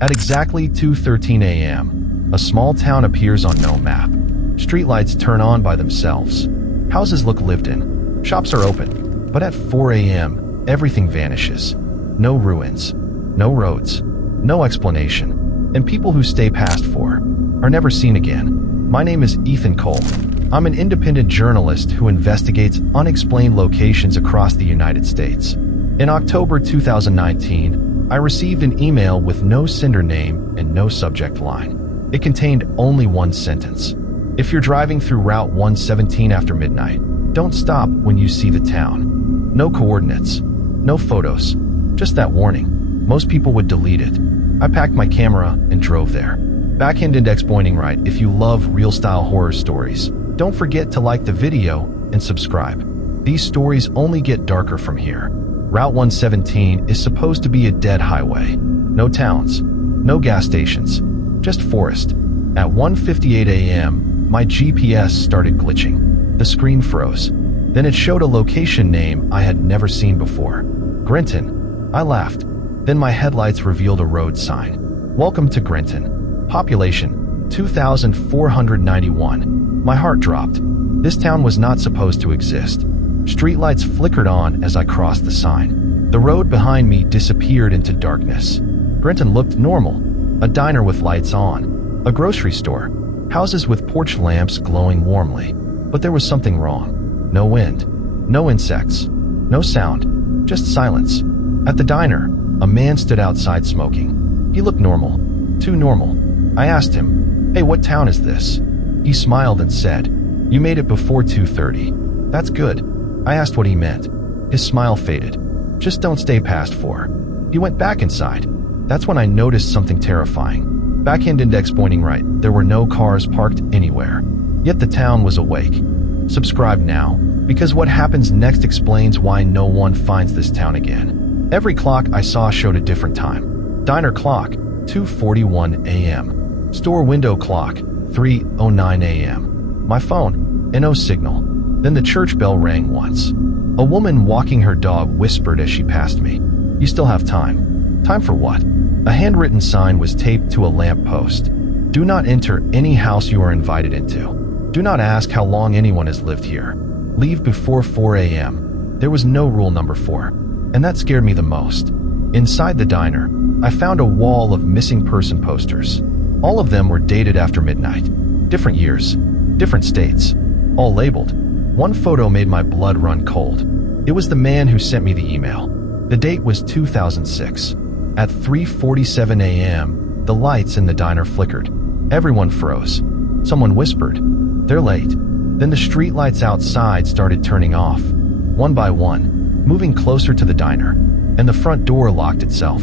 At exactly 2:13 a.m., a small town appears on no map. Streetlights turn on by themselves. Houses look lived in. Shops are open. But at 4 a.m., everything vanishes. No ruins. No roads. No explanation. And people who stay past 4 are never seen again. My name is Ethan Cole. I'm an independent journalist who investigates unexplained locations across the United States. In October 2019, I received an email with no sender name and no subject line. It contained only one sentence. If you're driving through Route 117 after midnight, don't stop when you see the town. No coordinates, no photos, just that warning. Most people would delete it. I packed my camera and drove there. Backhand index pointing right if you love real-style horror stories. Don't forget to like the video and subscribe. These stories only get darker from here. Route 117 is supposed to be a dead highway. No towns, no gas stations, just forest. At 1:58 a.m., my GPS started glitching. The screen froze. Then it showed a location name I had never seen before. Grenton. I laughed. Then my headlights revealed a road sign. Welcome to Grenton. Population 2,491. My heart dropped. This town was not supposed to exist. Streetlights flickered on as I crossed the sign. The road behind me disappeared into darkness. Grenton looked normal. A diner with lights on. A grocery store. Houses with porch lamps glowing warmly. But there was something wrong. No wind. No insects. No sound. Just silence. At the diner, a man stood outside smoking. He looked normal. Too normal. I asked him, "Hey, what town is this?" He smiled and said, "You made it before 2:30. That's good." I asked what he meant. His smile faded. "Just don't stay past 4. He went back inside. That's when I noticed something terrifying. Backhand index pointing right. There were no cars parked anywhere. Yet the town was awake. Subscribe now, because what happens next explains why no one finds this town again. Every clock I saw showed a different time. Diner clock, 2:41 a.m. Store window clock, 3:09 a.m. My phone, no signal. Then the church bell rang once. A woman walking her dog whispered as she passed me, "You still have time." Time for what? A handwritten sign was taped to a lamp post. Do not enter any house you are invited into. Do not ask how long anyone has lived here. Leave before 4 a.m. There was no rule number 4, and that scared me the most. Inside the diner, I found a wall of missing person posters. All of them were dated after midnight. Different years, different states, all labeled. One photo made my blood run cold. It was the man who sent me the email. The date was 2006. At 3:47 a.m., the lights in the diner flickered. Everyone froze. Someone whispered, "They're late." Then the streetlights outside started turning off, one by one, moving closer to the diner, and the front door locked itself.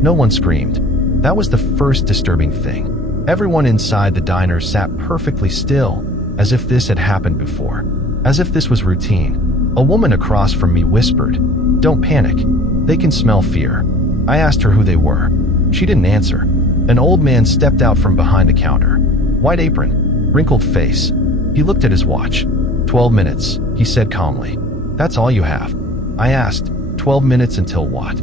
No one screamed. That was the first disturbing thing. Everyone inside the diner sat perfectly still, as if this had happened before, as if this was routine. A woman across from me whispered, "Don't panic. They can smell fear." I asked her who they were. She didn't answer. An old man stepped out from behind the counter. White apron, wrinkled face. He looked at his watch. 12 minutes, he said calmly. "That's all you have." I asked, 12 minutes until what?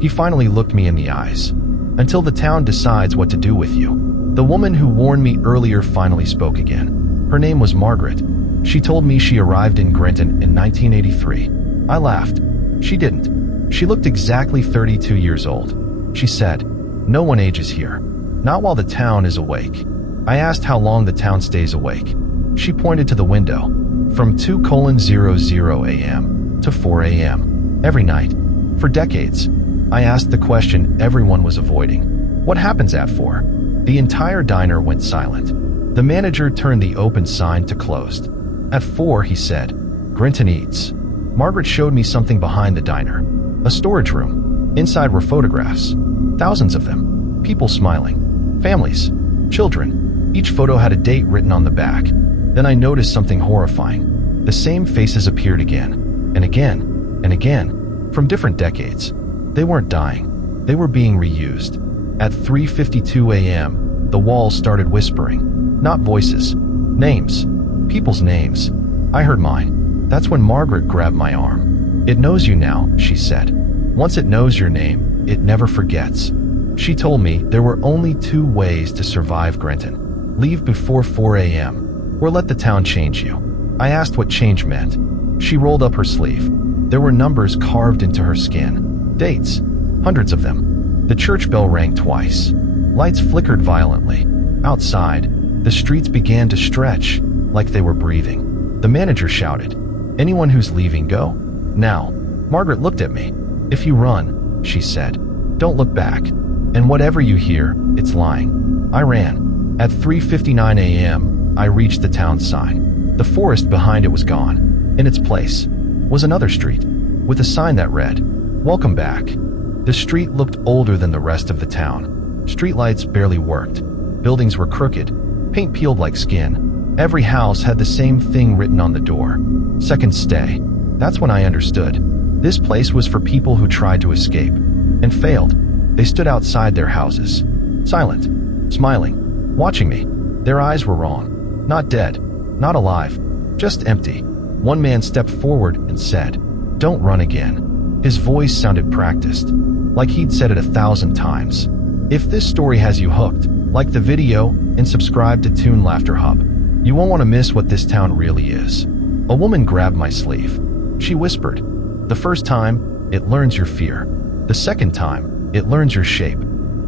He finally looked me in the eyes. "Until the town decides what to do with you." The woman who warned me earlier finally spoke again. Her name was Margaret. She told me she arrived in Grenton in 1983. I laughed. She didn't. She looked exactly 32 years old. She said, "No one ages here. Not while the town is awake." I asked how long the town stays awake. She pointed to the window. From 2:00 a.m. to 4 a.m. every night. For decades. I asked the question everyone was avoiding. What happens at 4? The entire diner went silent. The manager turned the open sign to closed. At 4, he said, "Grenton eats." Margaret showed me something behind the diner. A storage room. Inside were photographs. Thousands of them. People smiling. Families. Children. Each photo had a date written on the back. Then I noticed something horrifying. The same faces appeared again, and again, and again, from different decades. They weren't dying. They were being reused. At 3:52 a.m., the walls started whispering. Not voices. Names. People's names. I heard mine. That's when Margaret grabbed my arm. "It knows you now," she said. "Once it knows your name, it never forgets." She told me there were only 2 ways to survive Grenton: leave before 4 a.m. or let the town change you. I asked what change meant. She rolled up her sleeve. There were numbers carved into her skin. Dates. Hundreds of them. The church bell rang twice. Lights flickered violently. Outside, the streets began to stretch like they were breathing. The manager shouted, "Anyone who's leaving, go now." Margaret looked at me. "If you run," she said, "don't look back. And whatever you hear, it's lying." I ran. At 3:59 a.m., I reached the town sign. The forest behind it was gone. In its place was another street with a sign that read, "Welcome back." The street looked older than the rest of the town. Streetlights barely worked. Buildings were crooked, paint peeled like skin. Every house had the same thing written on the door: second stay. That's when I understood. This place was for people who tried to escape and failed. They stood outside their houses, silent, smiling, watching me. Their eyes were wrong. Not dead, not alive, just empty. One man stepped forward and said, "Don't run again." His voice sounded practiced, like he'd said it 1,000 times. If this story has you hooked, like the video and subscribe to Toon Laughter Hub. You won't want to miss what this town really is. A woman grabbed my sleeve. She whispered, "The first time, it learns your fear. The second time, it learns your shape."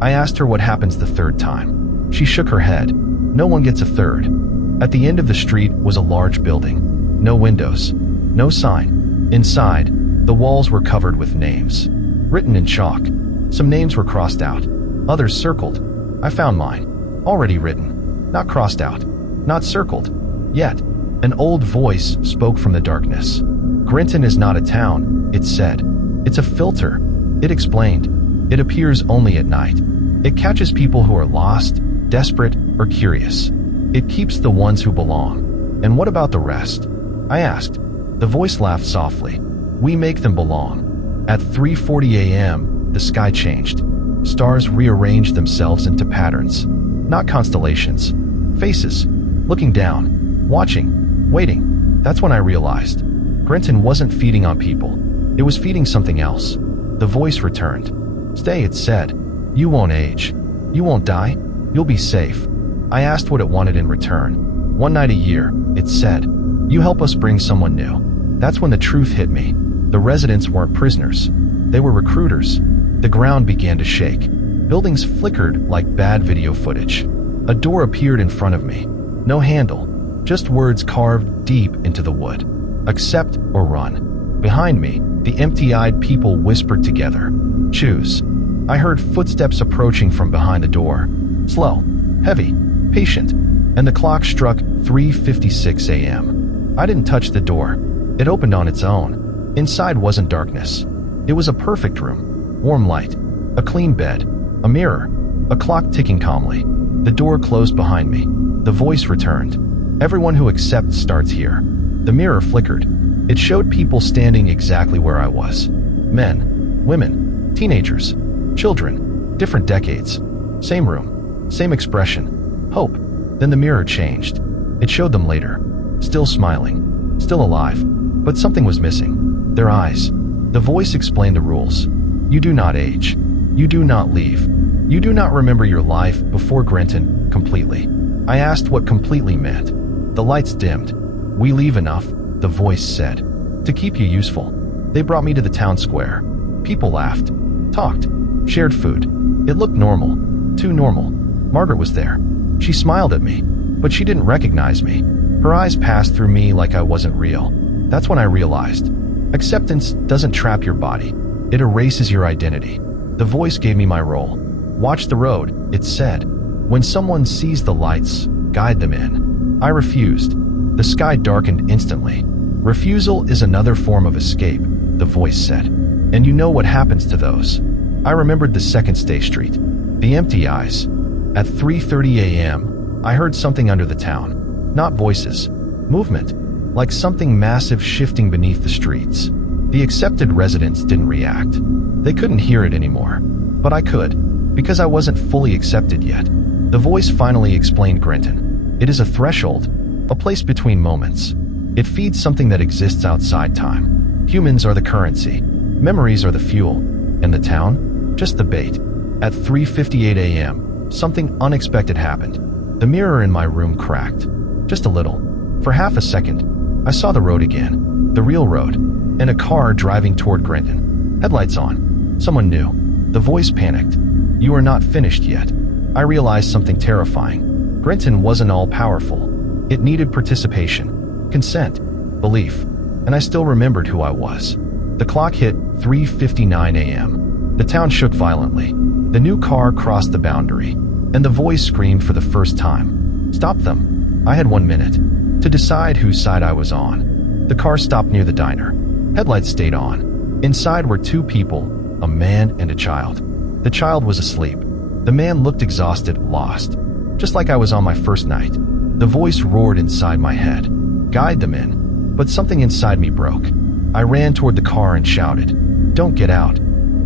I asked her what happens the third time. She shook her head. "No one gets a third." At the end of the street was a large building. No windows, no sign. Inside, the walls were covered with names, written in chalk. Some names were crossed out, others circled. I found mine, already written, not crossed out, not circled. Yet, an old voice spoke from the darkness. "Grenton is not a town," it said. "It's a filter." It explained. "It appears only at night. It catches people who are lost, desperate, or curious. It keeps the ones who belong. And what about the rest?" I asked. The voice laughed softly. "We make them belong." At 3:40 a.m., the sky changed. Stars rearranged themselves into patterns, not constellations. Faces, looking down, watching, waiting. That's when I realized. Grenton wasn't feeding on people. It was feeding something else. The voice returned. "Stay," it said. "You won't age. You won't die. You'll be safe." I asked what it wanted in return. "One night a year," it said. "You help us bring someone new." That's when the truth hit me. The residents weren't prisoners. They were recruiters. The ground began to shake. Buildings flickered like bad video footage. A door appeared in front of me. No handle, just words carved deep into the wood. "Accept or run." Behind me, the empty-eyed people whispered together. "Choose." I heard footsteps approaching from behind the door. Slow, heavy, patient. And the clock struck 3:56 a.m. I didn't touch the door. It opened on its own. Inside wasn't darkness. It was a perfect room. Warm light, a clean bed, a mirror, a clock ticking calmly. The door closed behind me. The voice returned. "Everyone who accepts starts here." The mirror flickered. It showed people standing exactly where I was. Men, women, teenagers, children, different decades. Same room, same expression. Hope. Then the mirror changed. It showed them later. Still smiling, still alive. But something was missing. Their eyes. The voice explained the rules. You do not age. You do not leave. You do not remember your life before Grenton completely. I asked what completely meant. The lights dimmed. "We leave enough," the voice said, "to keep you useful." They brought me to the town square. People laughed, talked, shared food. It looked normal. Too normal. Margaret was there. She smiled at me, but she didn't recognize me. Her eyes passed through me like I wasn't real. That's when I realized. Acceptance doesn't trap your body. It erases your identity. The voice gave me my role. "Watch the road," it said. "When someone sees the lights, guide them in." I refused. The sky darkened instantly. "Refusal is another form of escape," the voice said. "And you know what happens to those." I remembered the second stay street. The empty eyes. At 3:30 a.m., I heard something under the town. Not voices. Movement. Like something massive shifting beneath the streets. The accepted residents didn't react. They couldn't hear it anymore. But I could, because I wasn't fully accepted yet. The voice finally explained Grenton. It is a threshold, a place between moments. It feeds something that exists outside time. Humans are the currency. Memories are the fuel. And the town? Just the bait. At 3:58 a.m., something unexpected happened. The mirror in my room cracked. Just a little. For half a second, I saw the road again. The real road. And a car driving toward Grenton. Headlights on. Someone new. The voice panicked. "You are not finished yet." I realized something terrifying. Grenton wasn't all-powerful. It needed participation, consent, belief, and I still remembered who I was. The clock hit 3:59 a.m. The town shook violently. The new car crossed the boundary, and the voice screamed for the first time. "Stop them." I had 1 minute to decide whose side I was on. The car stopped near the diner. Headlights stayed on. Inside were two people, a man and a child. The child was asleep. The man looked exhausted, lost, just like I was on my first night. The voice roared inside my head. "Guide them in." But something inside me broke. I ran toward the car and shouted, "Don't get out."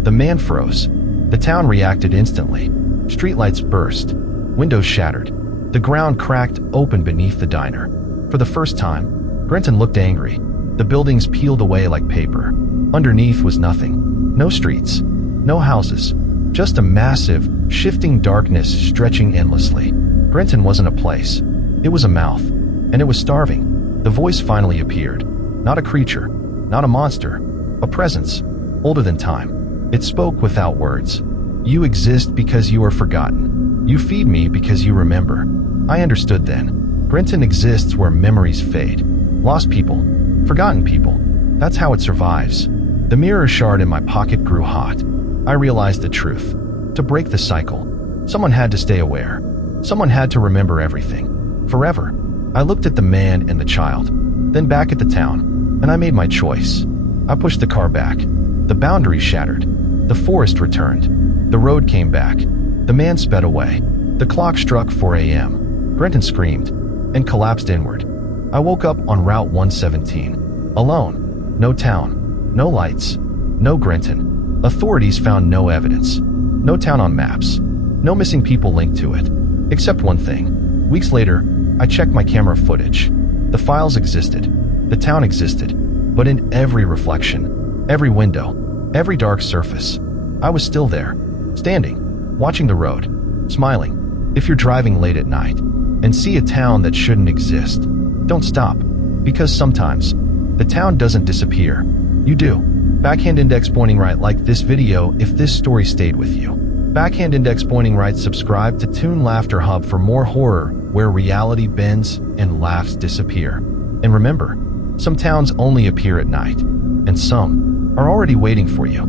The man froze. The town reacted instantly. Streetlights burst. Windows shattered. The ground cracked open beneath the diner. For the first time, Grenton looked angry. The buildings peeled away like paper. Underneath was nothing. No streets. No houses. Just a massive, shifting darkness stretching endlessly. Grenton wasn't a place. It was a mouth. And it was starving. The voice finally appeared. Not a creature. Not a monster. A presence. Older than time. It spoke without words. "You exist because you are forgotten. You feed me because you remember." I understood then. Grenton exists where memories fade. Lost people. Forgotten people. That's how it survives. The mirror shard in my pocket grew hot. I realized the truth. To break the cycle, someone had to stay aware. Someone had to remember everything. Forever. I looked at the man and the child, then back at the town, and I made my choice. I pushed the car back. The boundary shattered. The forest returned. The road came back. The man sped away. The clock struck 4 a.m. Grenton screamed and collapsed inward. I woke up on Route 117. Alone. No town. No lights. No Grenton. Authorities found no evidence. No town on maps. No missing people linked to it. Except one thing. Weeks later, I checked my camera footage. The files existed. The town existed. But in every reflection, every window, every dark surface, I was still there, standing, watching the road, smiling. If you're driving late at night and see a town that shouldn't exist, don't stop, because sometimes the town doesn't disappear. You do. Backhand index pointing right, like this video if this story stayed with you. Backhand index pointing right, subscribe to Toon Laughter Hub for more horror where reality bends and laughs disappear. And remember, some towns only appear at night, and some are already waiting for you.